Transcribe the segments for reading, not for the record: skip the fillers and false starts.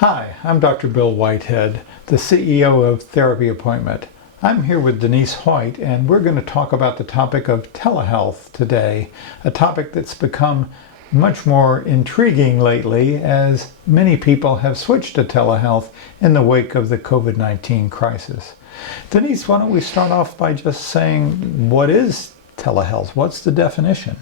Hi, I'm Dr. Bill Whitehead, the CEO of Therapy Appointment. I'm here with Denise Hoyt, and we're going to talk about the topic of telehealth today, a topic that's become much more intriguing lately as many people have switched to telehealth in the wake of the COVID-19 crisis. Denise, why don't we start off by just saying, what is telehealth? What's the definition?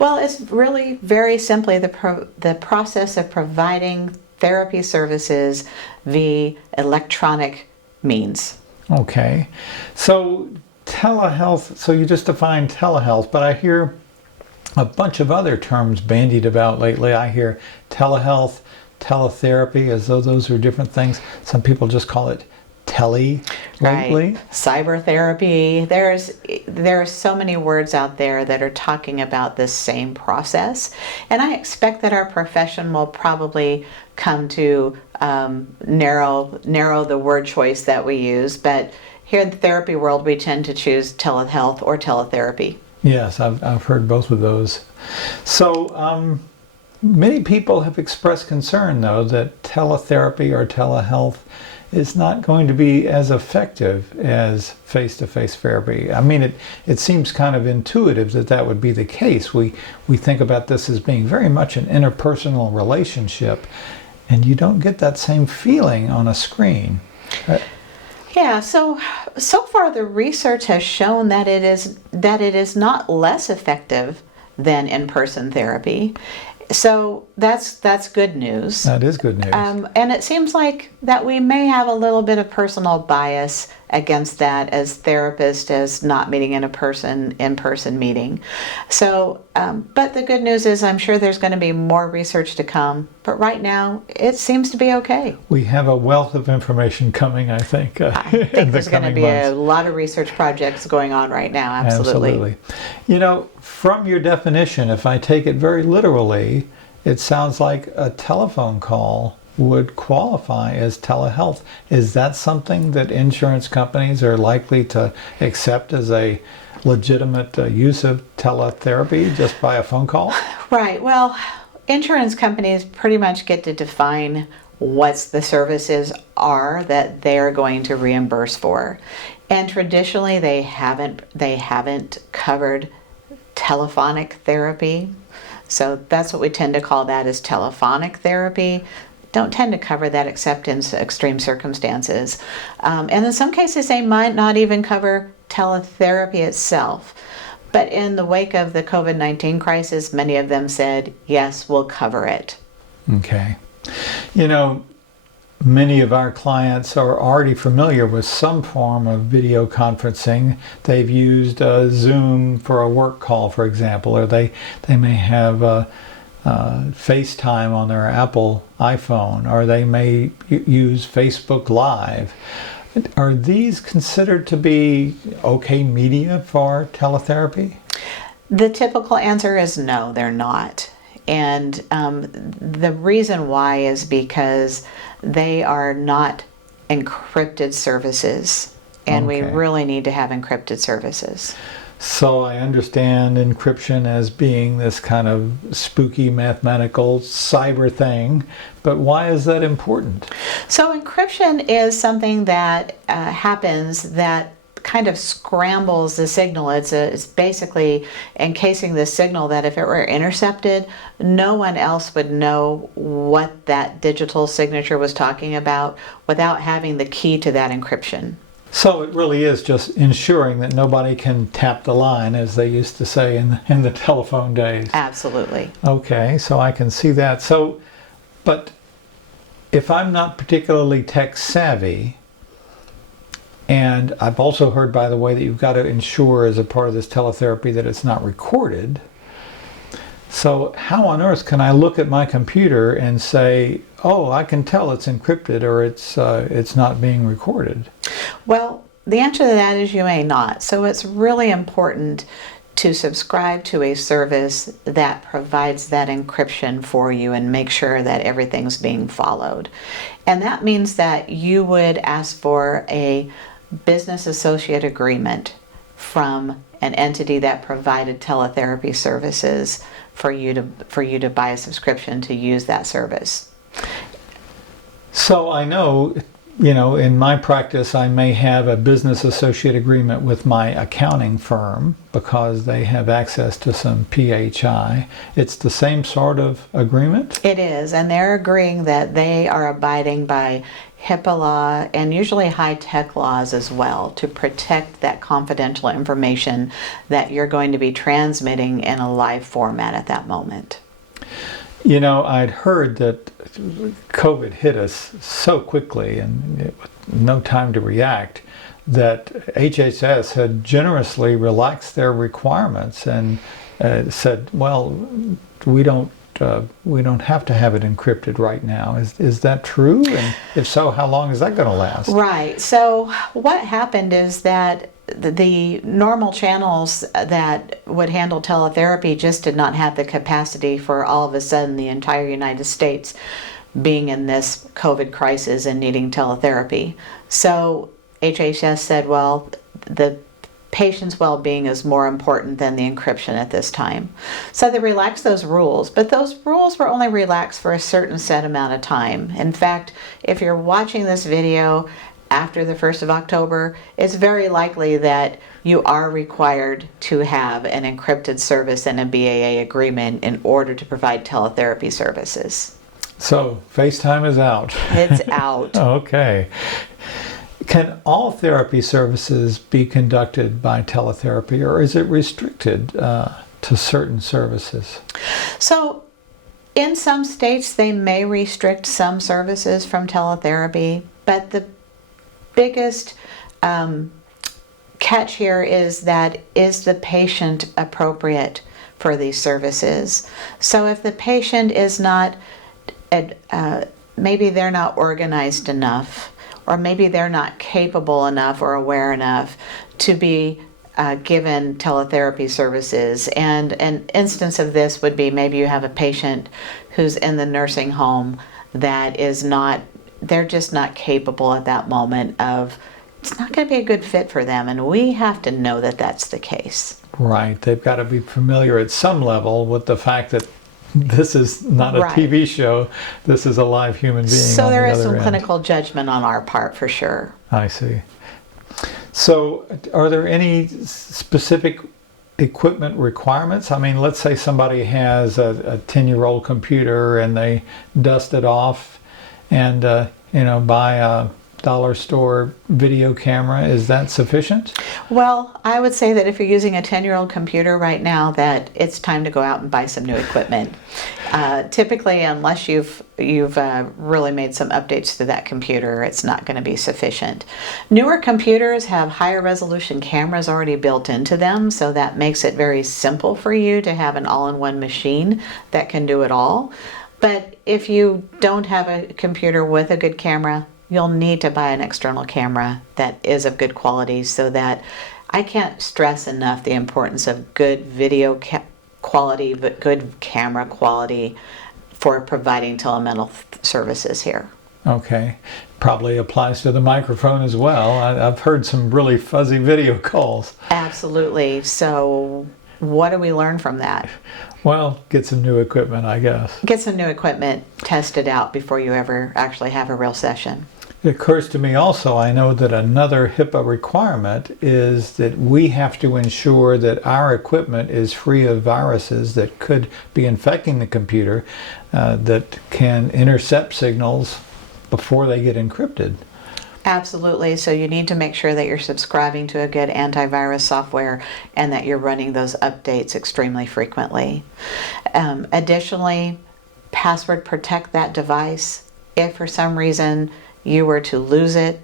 Well, it's really very simply the process of providing therapy services via electronic means. Okay, so telehealth, so you just defined telehealth, but I hear a bunch of other terms bandied about lately. I hear telehealth, teletherapy, as though those are different things. Some people just call it tele lately. Right. Cyber therapy. There are so many words out there that are talking about this same process, and I expect that our profession will probably come to narrow the word choice that we use. But here in the therapy world, we tend to choose telehealth or teletherapy. Yes, I've heard both of those. So many people have expressed concern, though, that teletherapy or telehealth is not going to be as effective as face-to-face therapy. I mean, it seems kind of intuitive that that would be the case. We think about this as being very much an interpersonal relationship, and you don't get that same feeling on a screen. Yeah, so far the research has shown that it is not less effective than in-person therapy. So that's good news. That is good news. And it seems like that we may have a little bit of personal bias against that as therapists, as not meeting in in-person meeting. So, but the good news is I'm sure there's going to be more research to come. But right now, it seems to be okay. We have a wealth of information coming, I think. I think there's going to be a lot of research projects going on right now, absolutely. You know, from your definition, if I take it very literally, it sounds like a telephone call would qualify as telehealth. Is that something that insurance companies are likely to accept as a legitimate use of teletherapy just by a phone call? Right. Well, insurance companies pretty much get to define what the services are that they're going to reimburse for. And traditionally they haven't covered telephonic therapy. So that's what we tend to call that, is telephonic therapy. Don't tend to cover that except in extreme circumstances. And in some cases they might not even cover teletherapy itself. But in the wake of the COVID-19 crisis, many of them said, yes, we'll cover it. Okay. You know, many of our clients are already familiar with some form of video conferencing. They've used Zoom for a work call, for example, or they may have FaceTime on their Apple iPhone, or they may use Facebook Live. Are these considered to be okay media for teletherapy? The typical answer is no, they're not. And the reason why is because they are not encrypted services, and we really need to have encrypted services. So I understand encryption as being this kind of spooky mathematical cyber thing, but why is that important? So encryption is something that happens that kind of scrambles the signal. It's basically encasing the signal that if it were intercepted, no one else would know what that digital signature was talking about without having the key to that encryption. So it really is just ensuring that nobody can tap the line, as they used to say in the telephone days. Absolutely. Okay, so I can see that. So, but if I'm not particularly tech savvy, and I've also heard, by the way, that you've got to ensure as a part of this teletherapy that it's not recorded. So how on earth can I look at my computer and say, oh, I can tell it's encrypted or it's not being recorded? Well, the answer to that is you may not. So it's really important to subscribe to a service that provides that encryption for you and make sure that everything's being followed. And that means that you would ask for a business associate agreement from an entity that provided teletherapy services for you to buy a subscription to use that service. So I know, in my practice, I may have a business associate agreement with my accounting firm because they have access to some PHI. It's the same sort of agreement? It is, and they're agreeing that they are abiding by HIPAA law and usually high-tech laws as well to protect that confidential information that you're going to be transmitting in a live format at that moment. I'd heard that COVID hit us so quickly and no time to react that HHS had generously relaxed their requirements and said, well, we don't have to have it encrypted right now. Is that true? And if so, how long is that going to last? Right. So what happened is that the normal channels that would handle teletherapy just did not have the capacity for all of a sudden the entire United States being in this COVID crisis and needing teletherapy. So HHS said, well, the patient's well-being is more important than the encryption at this time. So they relaxed those rules, but those rules were only relaxed for a certain set amount of time. In fact, if you're watching this video after the 1st of October, it's very likely that you are required to have an encrypted service and a BAA agreement in order to provide teletherapy services. So FaceTime is out. It's out. Okay. Can all therapy services be conducted by teletherapy, or is it restricted to certain services? So in some states, they may restrict some services from teletherapy, but the biggest catch here is the patient appropriate for these services? So if the patient is not, maybe they're not organized enough, or maybe they're not capable enough or aware enough to be given teletherapy services. And an instance of this would be maybe you have a patient who's in the nursing home that is not, they're just not capable at that moment of, it's not going to be a good fit for them. And we have to know that that's the case. Right. They've got to be familiar at some level with the fact that this is not a Right. TV show. This is a live human being. So on there the is other some end. clinical judgment on our part for sure. I see. So are there any specific equipment requirements? I mean, let's say somebody has a 10-year-old computer and they dust it off and, buy a dollar store video camera. Is that sufficient? Well, I would say that if you're using a 10-year-old computer right now, that it's time to go out and buy some new equipment. Typically, unless you've really made some updates to that computer, it's not going to be sufficient. Newer computers have higher resolution cameras already built into them, so that makes it very simple for you to have an all-in-one machine that can do it all. But if you don't have a computer with a good camera, you'll need to buy an external camera that is of good quality, so that I can't stress enough the importance of good video quality, but good camera quality for providing telemental services here. Okay. Probably applies to the microphone as well. I've heard some really fuzzy video calls. Absolutely. So what do we learn from that? Well, get some new equipment, I guess. Get some new equipment tested out before you ever actually have a real session. It occurs to me also, I know that another HIPAA requirement is that we have to ensure that our equipment is free of viruses that could be infecting the computer that can intercept signals before they get encrypted. Absolutely. So you need to make sure that you're subscribing to a good antivirus software and that you're running those updates extremely frequently. Additionally, password protect that device. If for some reason you were to lose it,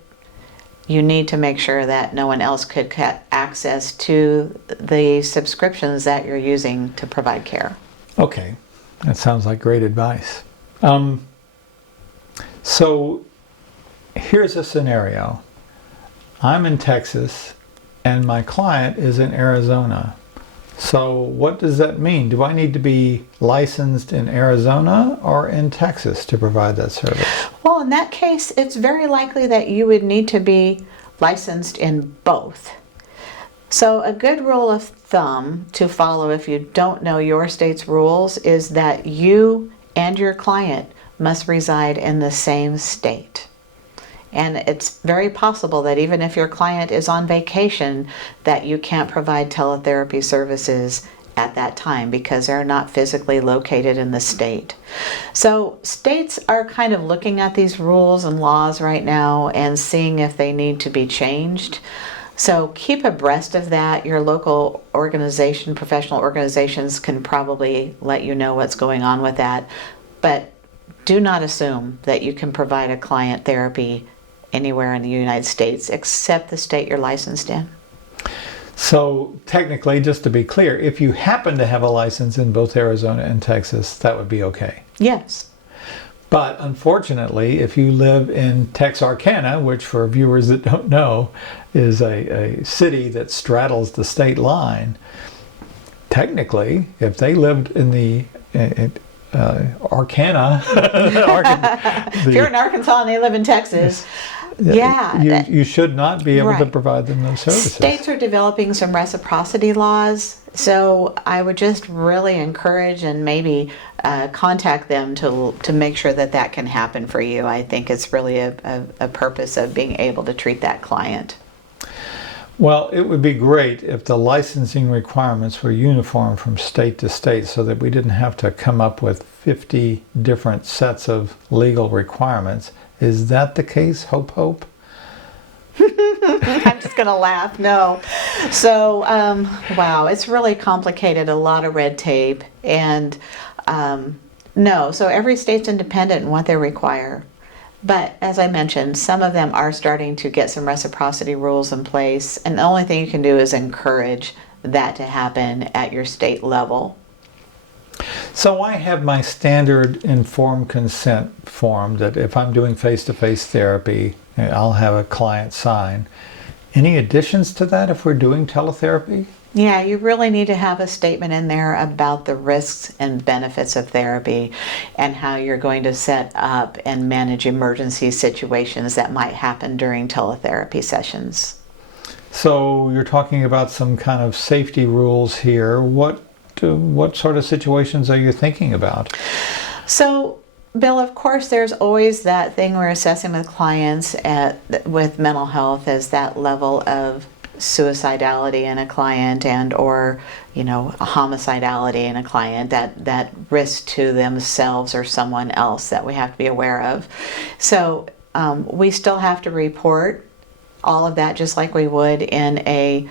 you need to make sure that no one else could get access to the subscriptions that you're using to provide care. Okay, that sounds like great advice. So here's a scenario. I'm in Texas and my client is in Arizona. So what does that mean? Do I need to be licensed in Arizona or in Texas to provide that service? Well, in that case, it's very likely that you would need to be licensed in both. So a good rule of thumb to follow if you don't know your state's rules is that you and your client must reside in the same state. And it's very possible that even if your client is on vacation, that you can't provide teletherapy services at that time because they're not physically located in the state. So states are kind of looking at these rules and laws right now and seeing if they need to be changed. So keep abreast of that. Your local organization, professional organizations can probably let you know what's going on with that. But do not assume that you can provide a client therapy anywhere in the United States except the state you're licensed in. So technically, just to be clear, if you happen to have a license in both Arizona and Texas, that would be okay. Yes. But unfortunately, if you live in Texarkana, which for viewers that don't know is a city that straddles the state line, technically, if they lived in the Arcana, If you're in Arkansas and they live in Texas, yeah. you should not be able to Right. provide them those services. States are developing some reciprocity laws, so I would just really encourage and maybe contact them to make sure that that can happen for you. I think it's really a purpose of being able to treat that client. Well, it would be great if the licensing requirements were uniform from state to state so that we didn't have to come up with 50 different sets of legal requirements. Is that the case, Hope? I'm just going to laugh. No. So, wow, it's really complicated, a lot of red tape. And no, so every state's independent in what they require. But as I mentioned, some of them are starting to get some reciprocity rules in place. And the only thing you can do is encourage that to happen at your state level. So I have my standard informed consent form that if I'm doing face-to-face therapy, I'll have a client sign. Any additions to that if we're doing teletherapy? Yeah, you really need to have a statement in there about the risks and benefits of therapy and how you're going to set up and manage emergency situations that might happen during teletherapy sessions. So you're talking about some kind of safety rules here. What sort of situations are you thinking about? So, Bill, of course, there's always that thing we're assessing with clients with mental health as that level of suicidality in a client and or a homicidality in a client, that risk to themselves or someone else that we have to be aware of. So we still have to report all of that just like we would in a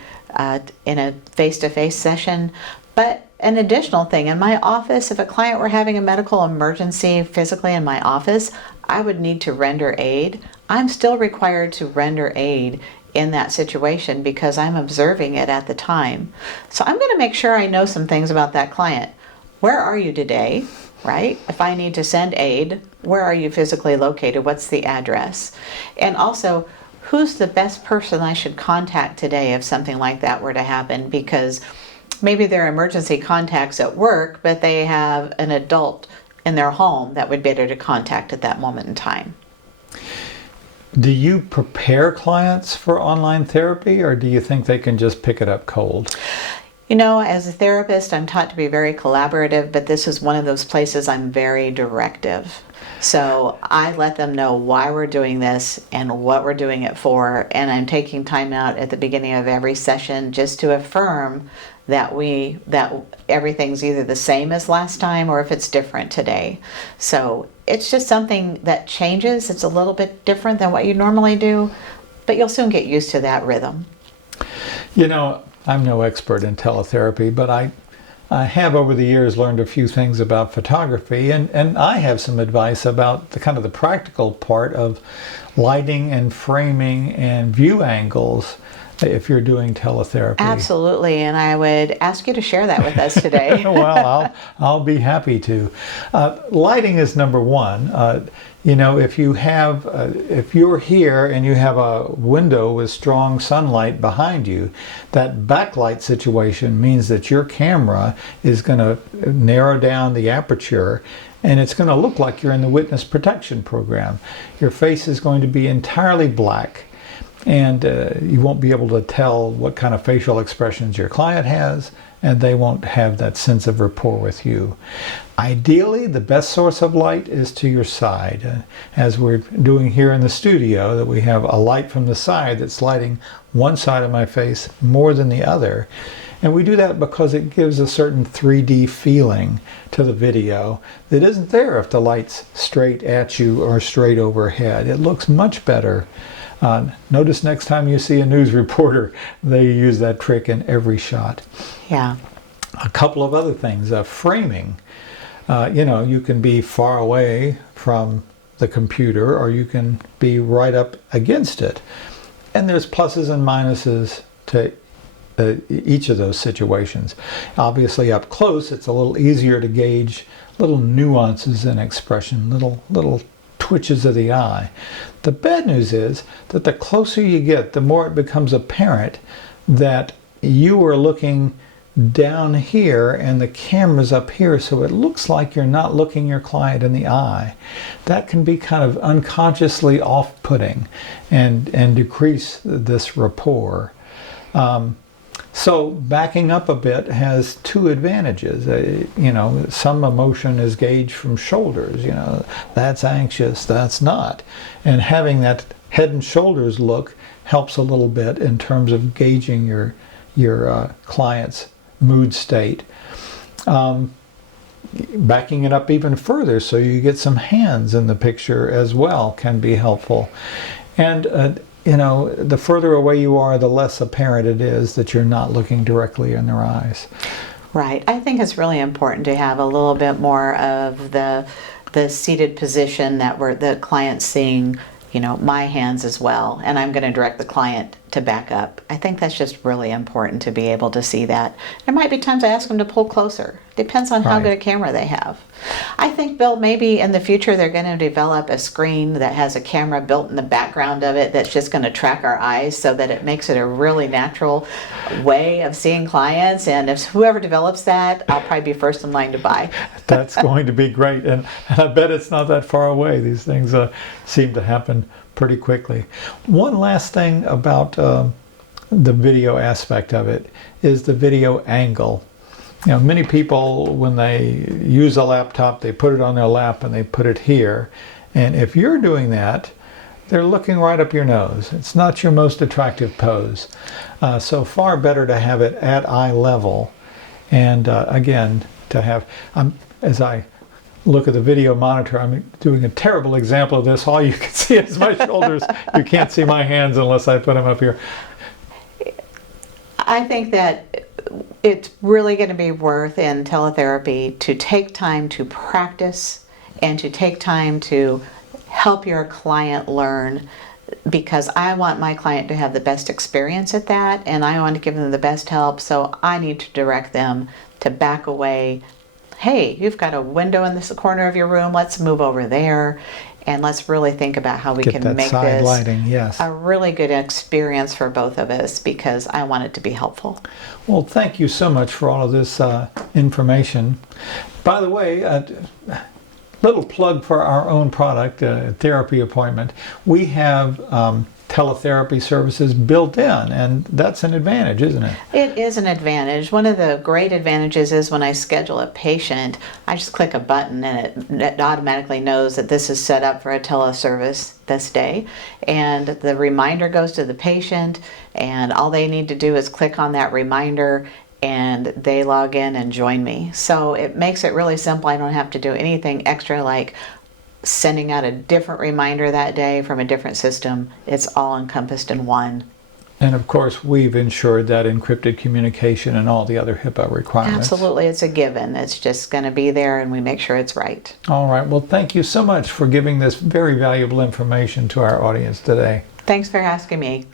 face-to-face session. But an additional thing, in my office, if a client were having a medical emergency physically in my office, I would need to render aid. I'm still required to render aid in that situation because I'm observing it at the time. So I'm going to make sure I know some things about that client. Where are you today, right? If I need to send aid, where are you physically located? What's the address? And also, who's the best person I should contact today if something like that were to happen? Because maybe they're emergency contacts at work, but they have an adult in their home that would be better to contact at that moment in time. Do you prepare clients for online therapy, or do you think they can just pick it up cold? As a therapist, I'm taught to be very collaborative, but this is one of those places I'm very directive. So I let them know why we're doing this and what we're doing it for, and I'm taking time out at the beginning of every session just to affirm that everything's either the same as last time or if it's different today. So it's just something that changes. It's a little bit different than what you normally do, but you'll soon get used to that rhythm. I'm no expert in teletherapy, but I have over the years learned a few things about photography, and I have some advice about the practical part of lighting and framing and view angles if you're doing teletherapy. Absolutely, and I would ask you to share that with us today. Well, I'll be happy to. Lighting is number one. If you're here and you have a window with strong sunlight behind you, that backlight situation means that your camera is going to narrow down the aperture and it's going to look like you're in the witness protection program. Your face is going to be entirely black. and you won't be able to tell what kind of facial expressions your client has, and they won't have that sense of rapport with you. Ideally, the best source of light is to your side, as we're doing here in the studio, that we have a light from the side that's lighting one side of my face more than the other. And we do that because it gives a certain 3D feeling to the video that isn't there if the light's straight at you or straight overhead. It looks much better. Notice next time you see a news reporter, they use that trick in every shot. Yeah. A couple of other things. Framing. You can be far away from the computer, or you can be right up against it. And there's pluses and minuses to each of those situations. Obviously up close, it's a little easier to gauge little nuances in expression, little twitches of the eye. The bad news is that the closer you get, the more it becomes apparent that you are looking down here and the camera's up here, so it looks like you're not looking your client in the eye. That can be kind of unconsciously off-putting and decrease this rapport. So backing up a bit has two advantages. Some emotion is gauged from shoulders. That's anxious, that's not. And having that head and shoulders look helps a little bit in terms of gauging your client's mood state. Backing it up even further so you get some hands in the picture as well can be helpful. And the further away you are, the less apparent it is that you're not looking directly in their eyes. Right. I think it's really important to have a little bit more of the seated position that the client's seeing, my hands as well, and I'm going to direct the client to back up. I think that's just really important to be able to see that. There might be times I ask them to pull closer. Depends on how good a camera they have. I think, Bill, maybe in the future they're going to develop a screen that has a camera built in the background of it that's just going to track our eyes so that it makes it a really natural way of seeing clients. And if whoever develops that, I'll probably be first in line to buy. That's going to be great. And I bet it's not that far away. These things seem to happen pretty quickly. One last thing about the video aspect of it is the video angle. Many people, when they use a laptop, they put it on their lap and they put it here. And if you're doing that, they're looking right up your nose. It's not your most attractive pose. So far better to have it at eye level. And again, to have, as I look at the video monitor, I'm doing a terrible example of this. All you can see is my shoulders. You can't see my hands unless I put them up here. I think that it's really going to be worth in teletherapy to take time to practice and to take time to help your client learn, because I want my client to have the best experience at that, and I want to give them the best help, so I need to direct them to back away. Hey, you've got a window in this corner of your room, let's move over there, and let's really think about how we can make this lighting, yes, a really good experience for both of us, because I want it to be helpful. Well, thank you so much for all of this information. By the way, little plug for our own product, Therapy Appointment. We have teletherapy services built in, and that's an advantage, isn't it? It is an advantage. One of the great advantages is when I schedule a patient, I just click a button and it automatically knows that this is set up for a teleservice this day, and the reminder goes to the patient, and all they need to do is click on that reminder and they log in and join me. So it makes it really simple. I don't have to do anything extra like sending out a different reminder that day from a different system. It's all encompassed in one. And of course, we've ensured that encrypted communication and all the other HIPAA requirements. Absolutely, it's a given. It's just going to be there, and we make sure it's right. All right. Well, thank you so much for giving this very valuable information to our audience today. Thanks for asking me.